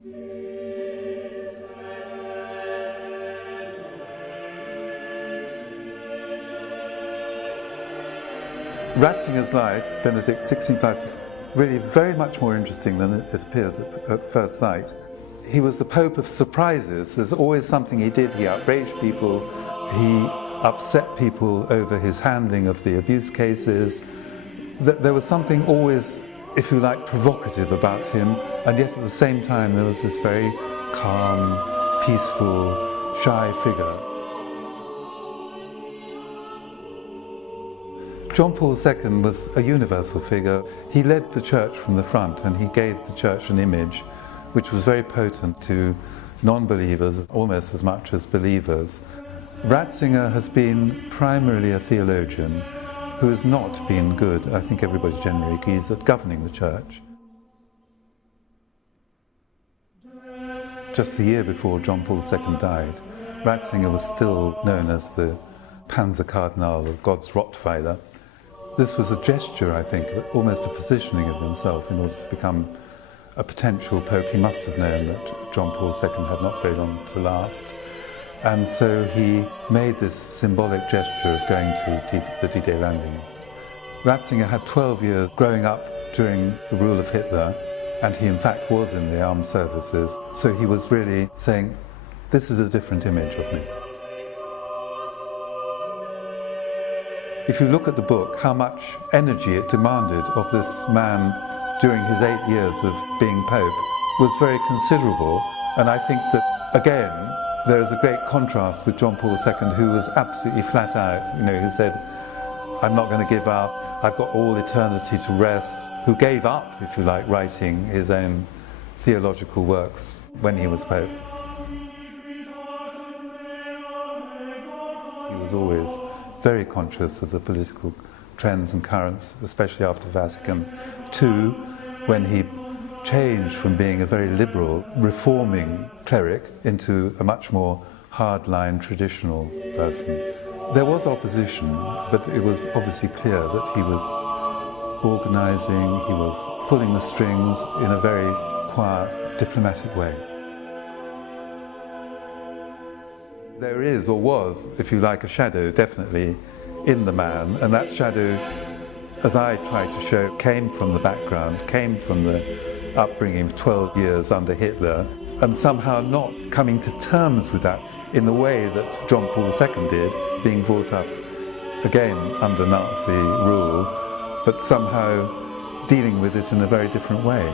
Ratzinger's life, Benedict XVI's life, is really very much more interesting than it appears at first sight. He was the Pope of surprises. There's always something he did. He outraged people. He upset people over his handling of the abuse cases. There was something always, if you like, provocative about him, and yet at the same time there was this very calm, peaceful, shy figure. John Paul II was a universal figure. He led the church from the front, and he gave the church an image which was very potent to non-believers almost as much as believers. Ratzinger has been primarily a theologian who has not been good, I think everybody generally agrees, at governing the church. Just the year before John Paul II died, Ratzinger was still known as the Panzerkardinal, or God's Rottweiler. This was a gesture, I think, almost a positioning of himself in order to become a potential pope. He must have known that John Paul II had not very long to last. And so he made this symbolic gesture of going to the D-Day landing. Ratzinger had 12 years growing up during the rule of Hitler, and he in fact was in the armed services. So he was really saying, this is a different image of me. If you look at the book, how much energy it demanded of this man during his 8 years of being Pope was very considerable. And I think that, again, there is a great contrast with John Paul II, who was absolutely flat out, who said, I'm not going to give up, I've got all eternity to rest, who gave up, if you like, writing his own theological works when he was Pope. He was always very conscious of the political trends and currents, especially after Vatican II, when he changed from being a very liberal, reforming cleric into a much more hardline, traditional person. There was opposition, but it was obviously clear that he was organising, he was pulling the strings in a very quiet, diplomatic way. There is, or was, if you like, a shadow definitely in the man, and that shadow, as I try to show, came from the background, came from the upbringing of 12 years under Hitler, and somehow not coming to terms with that in the way that John Paul II did, being brought up again under Nazi rule, but somehow dealing with it in a very different way.